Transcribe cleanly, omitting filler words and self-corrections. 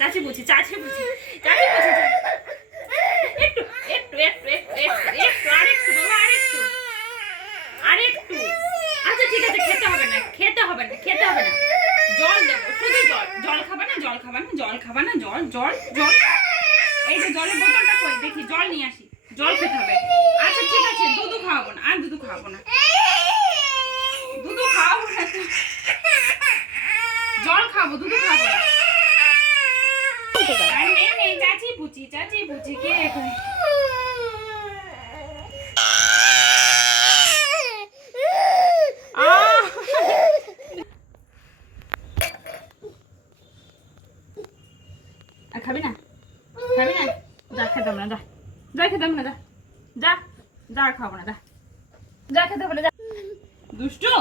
চাচি বুঝি একটু একটু একটু একটু একটু আরেকটু আচ্ছা ঠিক আছে, খেতে হবে না জল দেবো, শুধু জল খাবা না জল এই যে জলের বোতলটা কই দেখি, জল নিয়ে আসি, জল খেতে হবে। আচ্ছা ঠিক আছে, দুধু খাওয়াবো না, আর দুধু খাওয়াবো না, জল খাবো, দুধু খাবো না। চাচি পুচি কে এখানে? খাবি না যা খেতাম না, যা খাবো না, যা খেতে হবে না, যা দুষ্টু।